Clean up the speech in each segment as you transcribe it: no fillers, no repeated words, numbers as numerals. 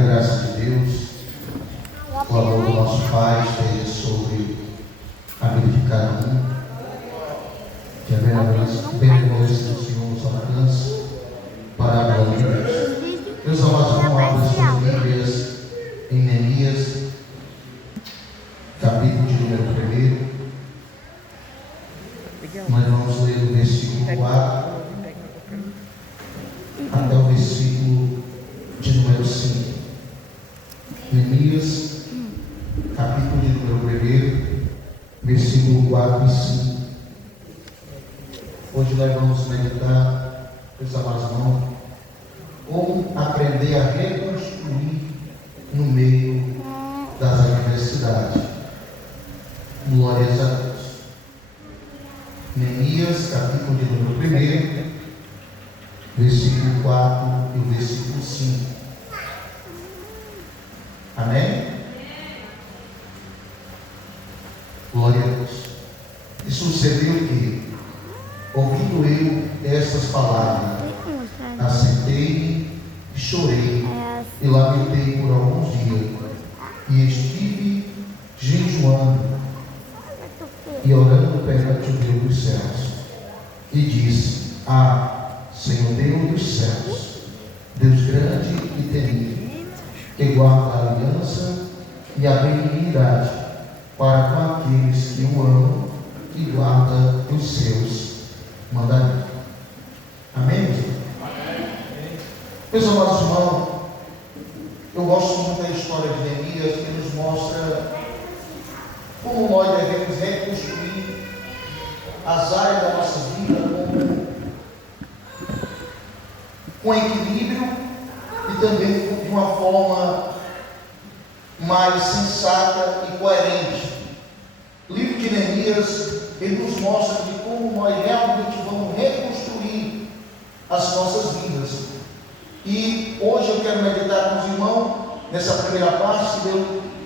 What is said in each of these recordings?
graça de Deus, o amor do nosso Pai esteja sobre a vida de cada um. Que a benevolência do Senhor nos alcance para a glória de Deus. Meus amados, vamos abrir as suas Bíblias em Neemias, capítulo de número 1. Nós vamos ler do versículo 4 até o versículo de número 5. Neemias, capítulo de número 1, versículo 4 e 5. Hoje nós vamos meditar, meus amados irmãos, como aprender a reconstruir no meio das adversidades. Glórias a Deus. Neemias, capítulo de número 1, versículo 4 e o versículo 5. Amém? Glória a Deus. E sucedeu que, ouvindo eu estas palavras, assentei-me e chorei e lamentei por alguns dias, e estive jejuando e orando perante o Deus dos céus, e disse: Senhor Deus dos céus, Deus grande e temível, que guarda a aliança e a benignidade para com aqueles que o amam e guarda os seus mandamentos. Amém, meus irmãos? Meus amados irmãos, eu gosto muito da história de Neemias, que nos mostra como nós devemos reconstruir as áreas da nossa vida com equilíbrio e também de uma forma mais sensata e coerente. O livro de Neemias, ele nos mostra de como nós realmente vamos reconstruir as nossas vidas. E hoje eu quero meditar com os irmãos nessa primeira parte.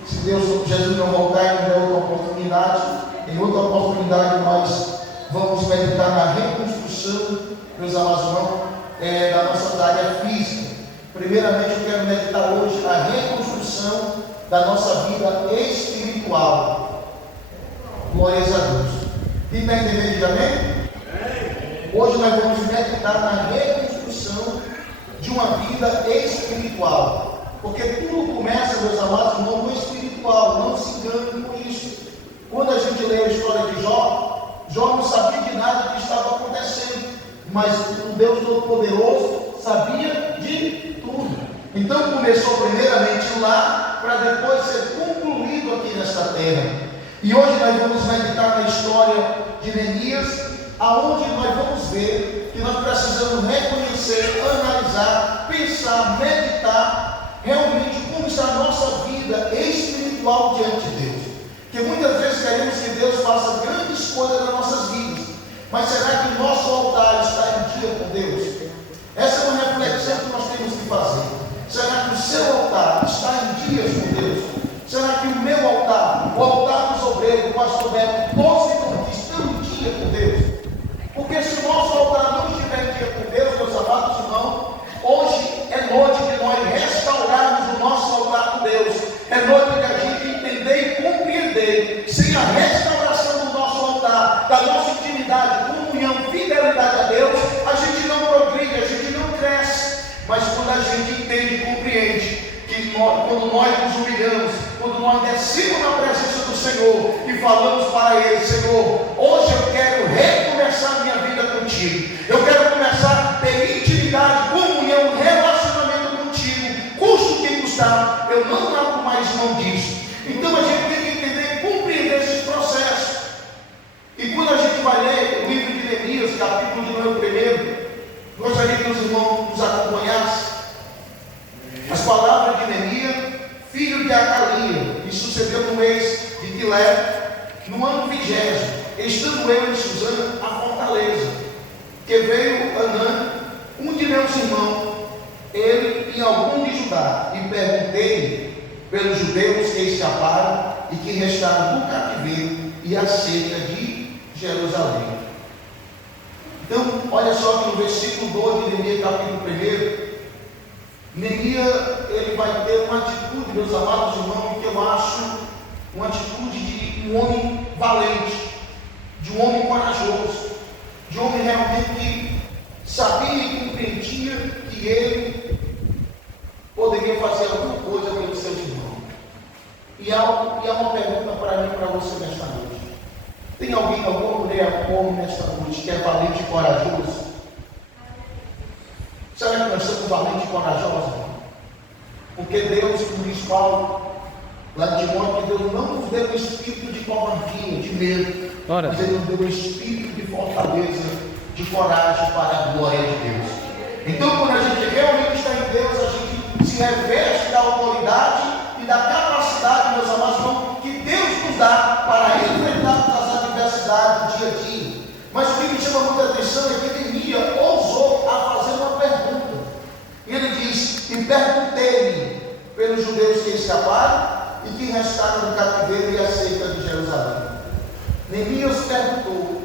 Se Deus Jesus não voltar e nos der outra oportunidade, em outra oportunidade nós vamos meditar na reconstrução, meus amados irmãos, da nossa área física. Primeiramente eu quero meditar hoje a reconstrução da nossa vida espiritual. Glórias a Deus. Quem está entendendo, diz amém? Hoje nós vamos meditar na reconstrução de uma vida espiritual. Porque tudo começa, meus amados irmãos, no espiritual. Não se engane com isso. Quando a gente lê a história de Jó, Jó não sabia de nada que estava acontecendo, mas o Deus Todo-Poderoso sabia de tudo. Então começou primeiramente lá, para depois ser concluído aqui nesta terra. E hoje nós vamos meditar na história de Neemias, aonde nós vamos ver que nós precisamos reconhecer, analisar, pensar, meditar realmente como está a nossa vida espiritual diante de Deus. Porque muitas vezes queremos que Deus faça grandes coisas nas nossas vidas, mas será que o nosso altar está em dia com Deus? Essa é uma reflexão que nós temos que fazer. Será que o seu altar está em dias com Deus? Será que o meu altar, o altar dos obreiros, o pastor Beto, todos estão em dia com Deus? Porque se o nosso altar não estiver em dia com Deus, meus amados irmãos, hoje é noite de nós restaurarmos o nosso altar com Deus. É noite de a gente entender e compreender. Sem a restauração do nosso altar, da nossa intimidade, comunhão, fidelidade a Deus, a gente não progride, a gente não cresce. Mas quando a gente entende e compreende que quando nós nos humilhamos, quando nós descemos na presença do Senhor e falamos para Ele: Senhor, hoje eu quero recomeçar minha vida contigo, eu quero começar a ter intimidade, comunhão, relacionamento contigo, custe o que custar, eu não abro mais mão disso. Então a gente tem que entender e compreender esses processos. E quando a gente vai ler o livro de Neemias, capítulo de número 1, gostaria que os irmãos nos acompanhassem as palavras de Neemias, filho de Acalia, que sucedeu no mês de Quilé, no ano 20º, estando eu em Suzã, a fortaleza, que veio Anã, um de meus irmãos, ele e algum de Judá, e perguntei pelos judeus que escaparam e que restaram do cativeiro e acerca de Jerusalém. Então, olha só que no versículo 2 de Neemias, capítulo 1, Neemias, ele vai ter uma atitude, meus amados irmãos, que eu acho uma atitude de um homem valente, de um homem corajoso, de um homem realmente que sabia e compreendia que ele poderia fazer alguma coisa pelos seus irmãos. E há uma pergunta para mim e para você nesta noite. Tem alguém, alguma mulher, homem nesta noite que é valente e corajoso? Será que nós somos valentes e corajosos? Porque Deus, como diz Paulo, lá em Timóteo, que Deus não nos deu um espírito de covardia, de medo, mas Ele nos deu um espírito de fortaleza, de coragem para a glória de Deus. Então, quando a gente realmente está em Deus, a gente se reveste da autoridade e da capacidade, meus amados irmãos, que Deus nos dá para enfrentar as adversidades do dia a dia. Mas o que me chama muita atenção é que Neemias ousou a fazer uma pergunta. E ele diz: e perguntei-lhe pelos judeus que escaparam e que restaram no cativeiro e a seca de Jerusalém. Neemias perguntou.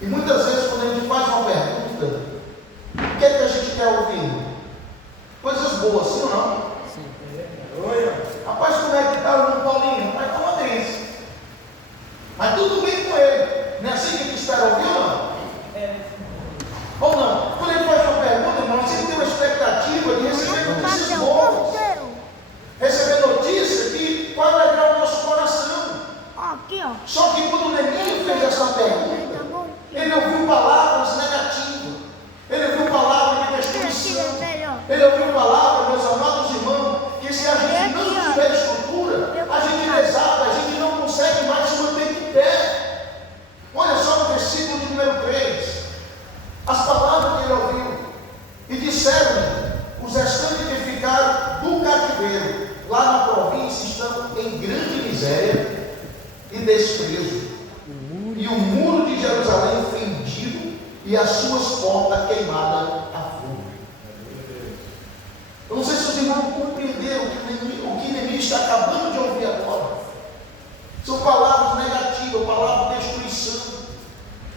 E muitas vezes, quando a gente faz uma pergunta, o que é que a gente quer ouvir? Coisas boas, sim ou não? Sim. Rapaz, como é que está o Paulinho? Rapaz, está uma bênção. Mas tudo bem com ele. Não é assim que a gente espera ouvir, ou não? Ou não? Quando ele faz uma pergunta, irmão, você tem uma expectativa de receber notícias boas. Receber notícia que vai alegrar o nosso coração. Aqui, ó. Só que quando Neemias fez essa pergunta, ele ouviu palavras negativas. Ele ouviu palavras de destruição. Ele ouviu palavras, meus amados irmãos, que se a gente não tiver estrutura, a gente desaba, a gente não consegue mais se manter de pé. Olha só no versículo de número 3. As palavras que ele ouviu. E disseram: os restantes que ficaram do cativeiro, lá na província, estão em grande miséria e desprezo. E o muro de Jerusalém fendido e as suas portas queimadas a fogo. Eu não sei se os irmãos compreenderam o que Neemias está acabando de ouvir agora. São palavras negativas, palavras de destruição.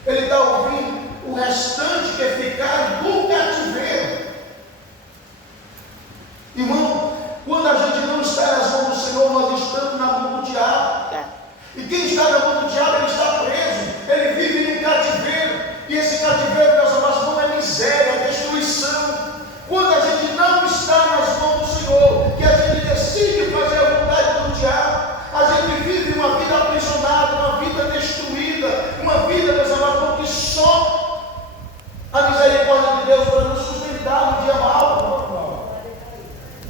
Ele está ouvindo o restante que ficaram do cativeiro. Irmão, quando a gente não está nas mãos do Senhor, nós estamos na mão do diabo. E quem está na mão do diabo, ele está preso. Ele vive em cativeiro. E esse cativeiro, meus amados, não é miséria, é destruição. Quando a gente não está nas mãos do Senhor, que a gente decide fazer a vontade do diabo, a gente vive uma vida aprisionada, uma vida destruída, uma vida, meus amados, que só a misericórdia de Deus para nos sustentar no dia mau.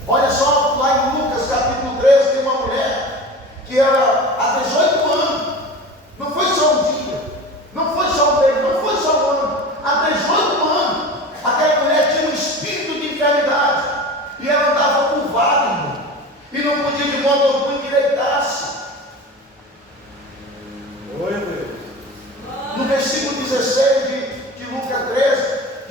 Olha só, lá em Lucas capítulo 13, tem uma mulher que era há 18 anos, não foi só um dia, não foi só um mês, não foi só um ano, há 18 anos, aquela mulher tinha um espírito de enfermidade, e ela andava curvada, irmão, e não podia de modo algum endireitar-se. No versículo 16 de Lucas 13,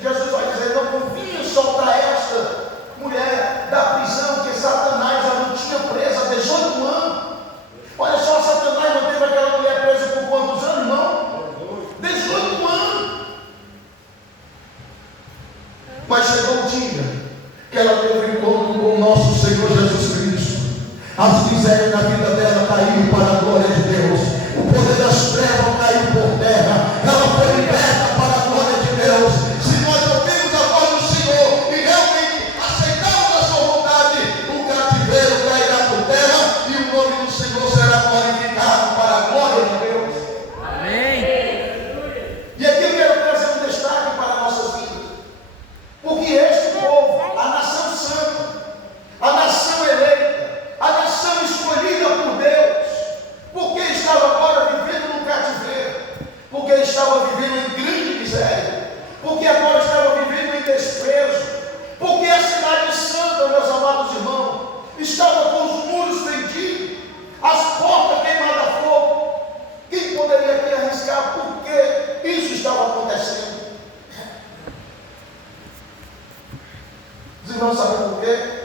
Jesus vai dizer: não convinha soltar esta mulher da prisão que Satanás já não tinha presa há 18 anos. Olha só, Satanás não teve aquela mulher presa por quantos anos, não? 18 anos. Mas chegou o dia que ela teve encontro com o nosso Senhor Jesus Cristo. As misérias da vida dela caíram para a glória de Deus. O poder das trevas caiu por terra. Ela foi liberta para a glória de Deus. Se nós ouvimos a voz do Senhor e realmente aceitamos a sua vontade, o cativeiro cairá por terra e o nome do Senhor será glorificado para a glória de Deus. Amém. E aqui eu quero trazer um destaque para a nossa vida. Porque este povo, a nação santa, a nação eleita, a nação escolhida por Deus, porque estava agora vivendo no cativeiro, porque estava vivendo em grande miséria, porque agora estava vivendo em desprezo, porque a cidade santa, meus amados irmãos, estava com os muros fendidos, as portas queimadas a fogo. Quem poderia aqui arriscar por que isso estava acontecendo? Os irmãos sabem por quê?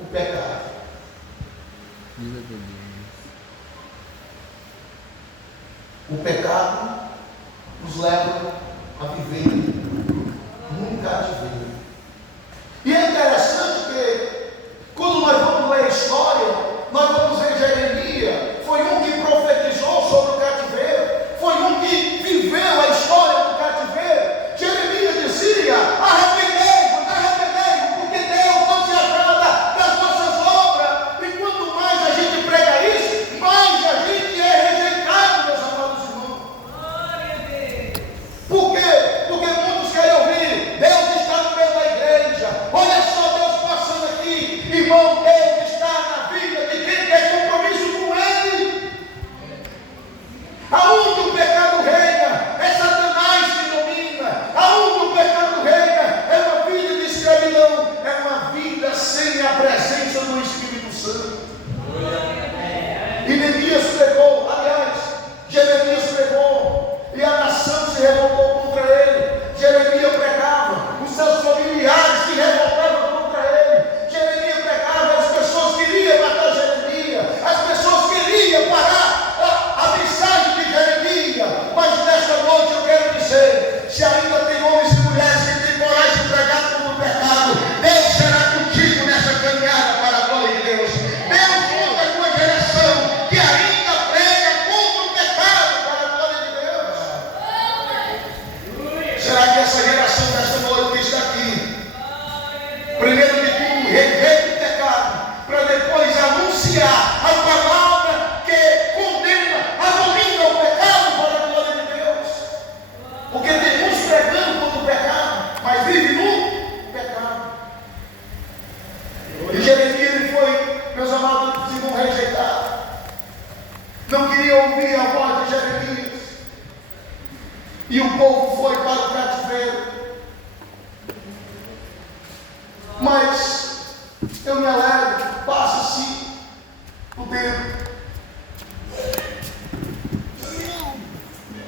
O pecado. O pecado nos leva a viver num cativeiro. E é interessante que Neemias pregou, aliás, Jeremias pregou, e a nação se revoltou contra ele. Jeremias pregava, os seus familiares se revoltavam contra ele. Jeremias pregava, as pessoas queriam matar Jeremias, as pessoas queriam parar a mensagem de Jeremias. Mas nesta noite eu quero dizer, se ainda tem homens e mulheres que têm coragem de pregar contra o pecado, Deus será contigo nessa caminhada para a glória de Deus. Deus usa a tua geração que ainda prega contra o pecado para a glória de Deus. Será que essa geração nesta noite que está aqui, primeiro de tudo, rever o pecado, para depois anunciar a palavra que condena, abomina o pecado para a glória de Deus? Porque tem uns pregando contra o pecado, mas vive no pecado. E Jeremias, ele foi, meus amados irmãos, rejeitado. Não queria ouvir a voz de Jeremias. E o povo foi para o cativeiro. Mas eu me alegro, passa-se o tempo.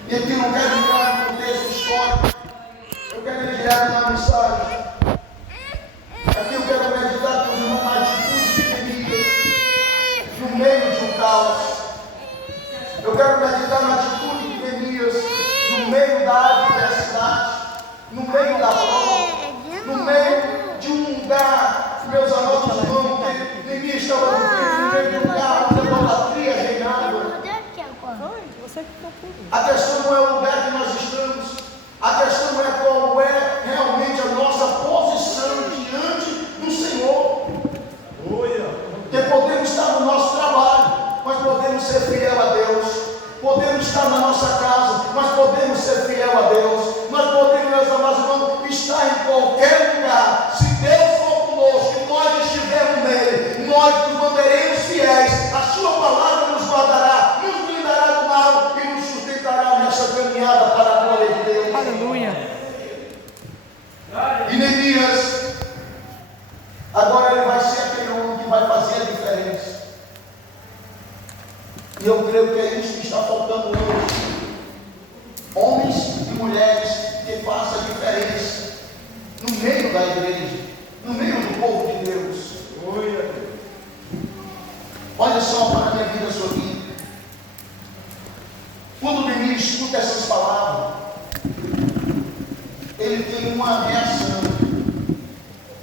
E aqui não quero entrar no contexto histórico. Eu quero enviar uma mensagem. Aqui eu quero meditar com os irmãos na atitude de Neemias no meio de um caos. Eu quero meditar na atitude de Neemias no meio da adversidade, no meio da prova, no meio de um lugar, meus amados irmãos, que Neemias estava no meio de um lugar onde a idolatria reinava. A questão não é o lugar que nós estamos, a questão é qual é realmente a nossa posição diante do Senhor. Porque podemos estar no nosso trabalho, mas podemos ser fiel a Deus. Podemos estar na nossa casa, mas podemos ser fiel a Deus. Nós podemos, meus amados irmãos, estar em qualquer lugar. Se Deus for conosco e nós estivermos nele, nós nos manteremos fiéis. A sua palavra nos guardará, nos blindará do mal e nos sustentará nessa caminhada para a glória de Deus. Aleluia. E Neemias, agora ele vai ser aquele homem que vai fazer a diferença. E eu creio que é isso que está faltando hoje. Homens e mulheres que façam a diferença no meio da igreja, no meio do povo de Deus. Olha só para a minha vida, a sua vida. Quando Neemias escuta essas palavras, ele tem uma reação.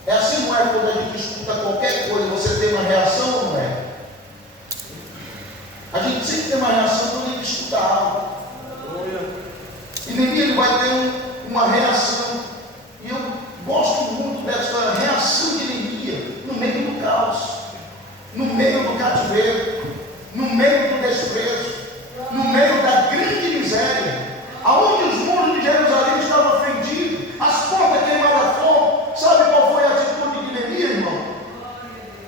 É assim, não é? Quando a gente escuta qualquer coisa, você tem uma reação ou não é? A gente sempre tem uma reação quando a gente escuta algo. E Neemias ele vai ter uma reação. E eu gosto muito dessa reação de Neemias no meio do caos, no meio do cativeiro, no meio do desprezo, no meio da grande miséria, aonde os muros de Jerusalém estavam fendidos, as portas queimadas a fogo. Sabe qual foi a atitude de Neemias, irmão?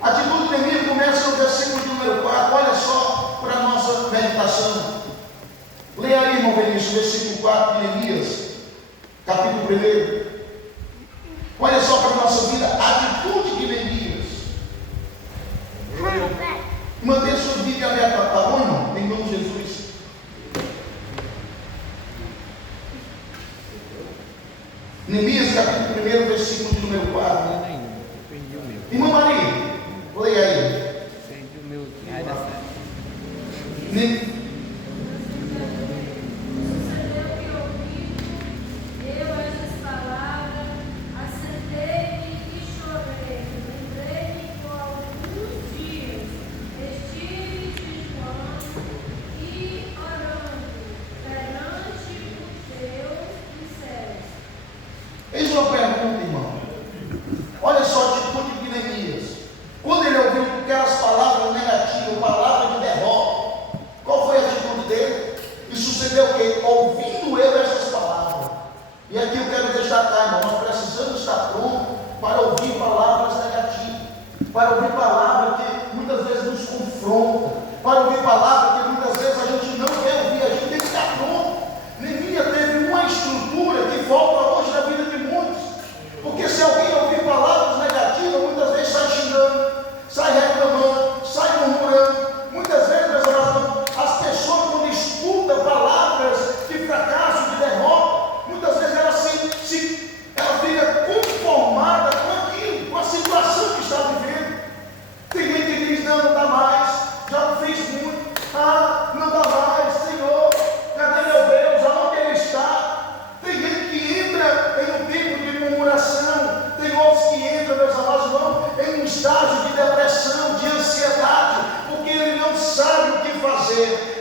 A atitude de Neemias começa no versículo de número 4. Olha só para a nossa meditação. Leia aí, irmão Vinícius, versículo 4 de Neemias, capítulo 1. Olha só para a nossa vida a atitude de Neemias. Mantenha sua Bíblia aberta, tá bom, irmão? Em nome de Jesus. Neemias, capítulo 1, versículo de número 4. Irmã Maria, leia aí. Perdi o meu. Ai, dá certo. Eis uma pergunta, irmão. Olha só a atitude de Neemias. Quando ele ouviu aquelas palavras negativas, palavras de derrota, qual foi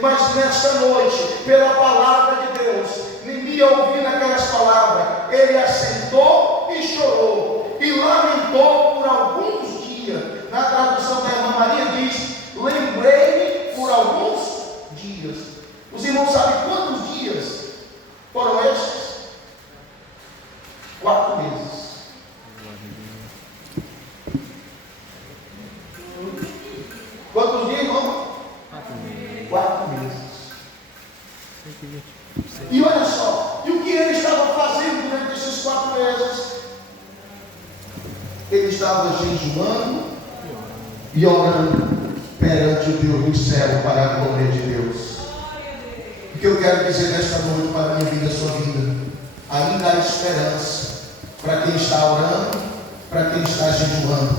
Mas nesta noite, pela palavra de Deus, Neemias ouvindo aquelas palavras, ele assentou e chorou, e lamentou por alguns dias. Na tradução da irmã Maria diz: lembrei-me por alguns dias. Os irmãos sabem quantos dias foram estes? 4 meses. Quantos dias, irmão? 4 meses. E olha só, e o que ele estava fazendo durante esses 4 meses? Ele estava jejuando e orando perante o Deus do céu para a glória de Deus. O que eu quero dizer nesta noite para a minha vida e a sua vida? Ainda há esperança para quem está orando, para quem está jejuando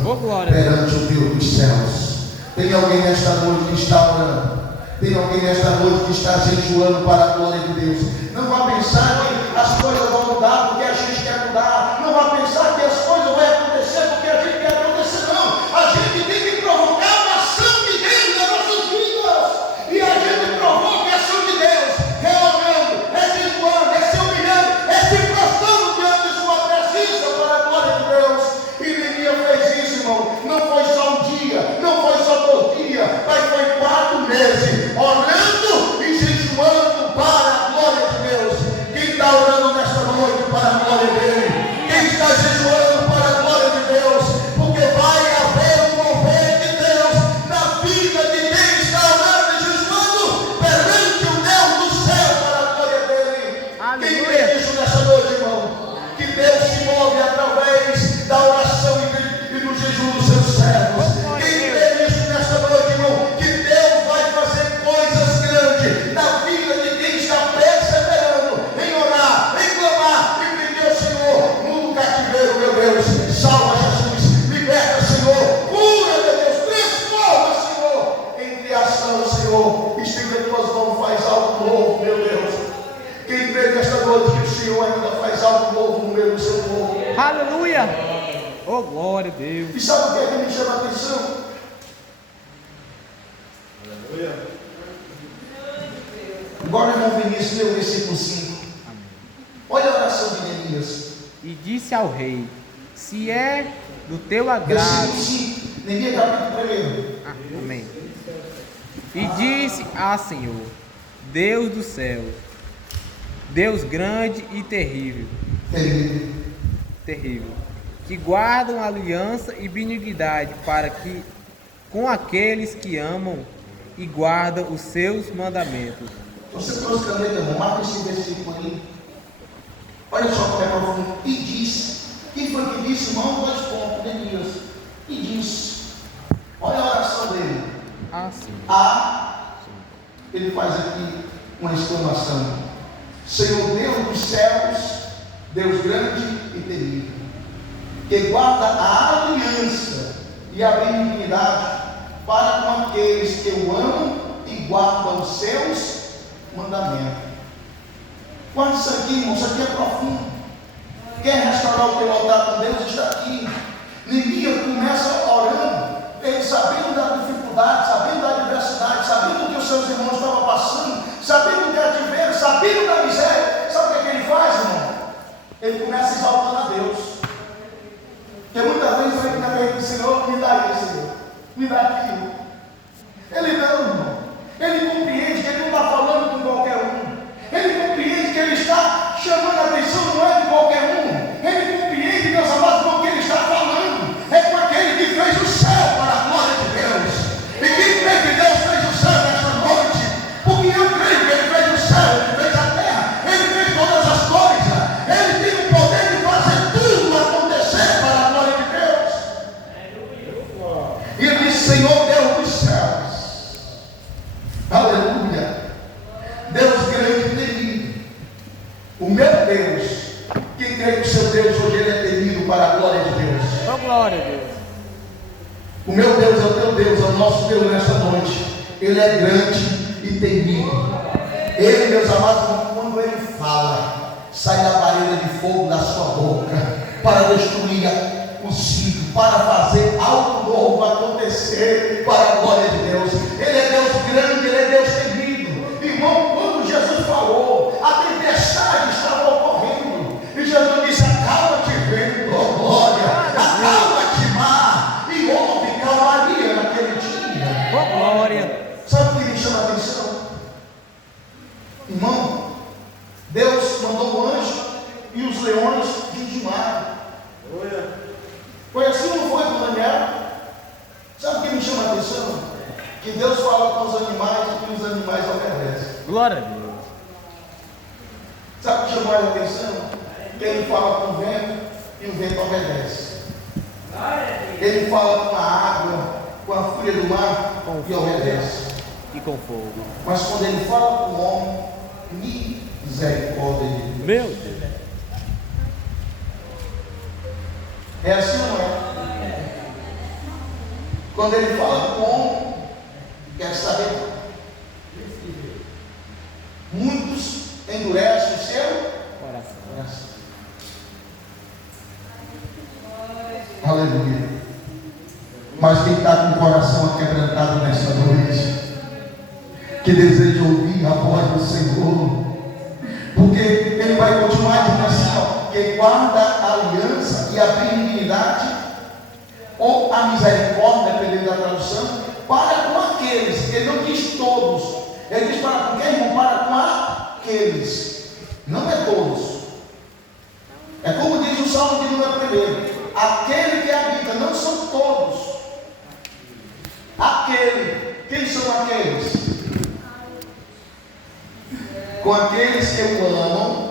perante o Deus dos céus. Tem alguém nesta noite que está orando? Tem alguém nesta noite que está jejuando para a glória de Deus? Não vá pensar que as coisas vão mudar porque a gente quer mudar. Não vá pensar que as coisas vão acontecer porque a gente quer acontecer. Não. A gente tem que provocar uma ação de Deus nas nossas vidas. E a gente provoca a ação de Deus. É orando, é jejuando, é se humilhando, é se prostrando diante de sua presença para a glória de Deus. E Neemias fez isso, irmão. Não foi só um dia, não foi só 2 dias, mas foi 4 meses. Orando e jejuando para a glória de Deus. Quem está orando nesta noite para a glória dele? Quem está jejuando para a glória de Deus? Porque vai haver um mover de Deus na vida de quem está orando e jejuando perante o Deus do céu para a glória dele. Quem crê nisso nesta noite, irmão? Que Deus se move através da oração e do jejum dos seus servos. Quem crê nisso nesta noite, irmão? Que Deus vai fazer coisas grandes na vida de quem está perseverando em orar, em clamar e pedir ao Senhor: muda o cativeiro, meu Deus, salva Jesus, liberta, Senhor, cura, meu Deus, transforma, Senhor, em criação, Senhor. Estenda tuas mãos, faz algo novo, meu Deus. Quem crê nesta noite que o Senhor ainda faz algo novo no meio do seu povo? Aleluia! Oh, glória a Deus! E sabe o que é que me chama a atenção? Agora, irmão Vinícius, lê o versículo 5. Olha a oração de Neemias. E disse ao rei: se é do teu agrado. Versículo 5, Neemias capítulo 1. Amém. E disse: Senhor, Deus do céu, Deus grande e terrível, que guardam aliança e benignidade para que com aqueles que amam e guardam os seus mandamentos. Você trouxe caneta, irmão? Marca esse versículo aí. Olha só como é profundo. E disse. Quem foi que disse, irmão? 2 pontos, Neemias. E disse. Olha a oração dele. Sim. Ele faz aqui uma exclamação: Senhor Deus dos céus, Deus grande e terrível, que guarda a aliança e a benignidade para com aqueles que o amam e guardam os seus mandamentos. Guarda isso aqui, irmão, isso aqui é profundo. Quer restaurar o teu altar com Deus? Está aqui. Neemias começa orando, ele sabendo da dificuldade, sabendo da adversidade, sabendo o que os seus irmãos estavam passando, sabendo o cativeiro, sabendo da miséria. Sabe o que ele faz, irmão? Ele começa exaltando a Deus. Porque muitas vezes ele fica perguntando: Senhor, me dá isso, Senhor, me dá aquilo. Ele não, irmão. Ele compreende que ele não está falando com qualquer um. Ele compreende que ele está chamando a atenção, não é de qualquer um. Ele compreende, meus amados, com o que ele está falando. É com aquele que fez o céu para a glória de Deus. E quem crê que Deus fez o céu nesta noite? Porque eu creio que ele fez o céu, ele fez a terra, ele fez todas as coisas. Ele tem o poder de fazer tudo acontecer para a glória de Deus. E ele disse: Senhor Deus dos céus, aleluia, Deus grande e terrível, o meu Deus. Quem crê que o seu Deus hoje ele é temido para a glória de Deus? Oh, glória a Deus! O meu Deus é o teu Deus, é o nosso Deus nesta noite. Ele é grande e temível. Ele, meus amados, quando ele fala, sai da parede de fogo da sua boca para destruir os filhos, para fazer algo novo acontecer para a glória de Deus. Ele é Deus grande, ele é Deus temido. leões dizimados. Foi assim ou não foi com Daniel? Sabe o que me chama a atenção? Que Deus fala com os animais e os animais obedecem. Glória a Deus. Sabe o que chamou a atenção? Que ele fala com o vento e o vento obedece. Ele fala com a água, com a fúria do mar e obedece. E com fogo. Mas quando ele fala com o homem, misericórdia de Deus. Meu Deus. É assim ou não é? Quando ele fala com o homem, quer saber? Muitos endurecem o seu coração. Aleluia. Mas quem está com o coração aquebrantado nessa noite, que deseja ouvir a voz do Senhor, porque ele vai continuar dizendo assim, ó, que guarda a aliança e a benignidade, ou a misericórdia, dependendo da tradução, para com aqueles, ele não diz todos, ele diz para com quem, irmão? Para com aqueles, não é todos. É como diz o Salmo de número 1, aquele que habita, não são todos. Aquele, quem são aqueles? Com aqueles que o amam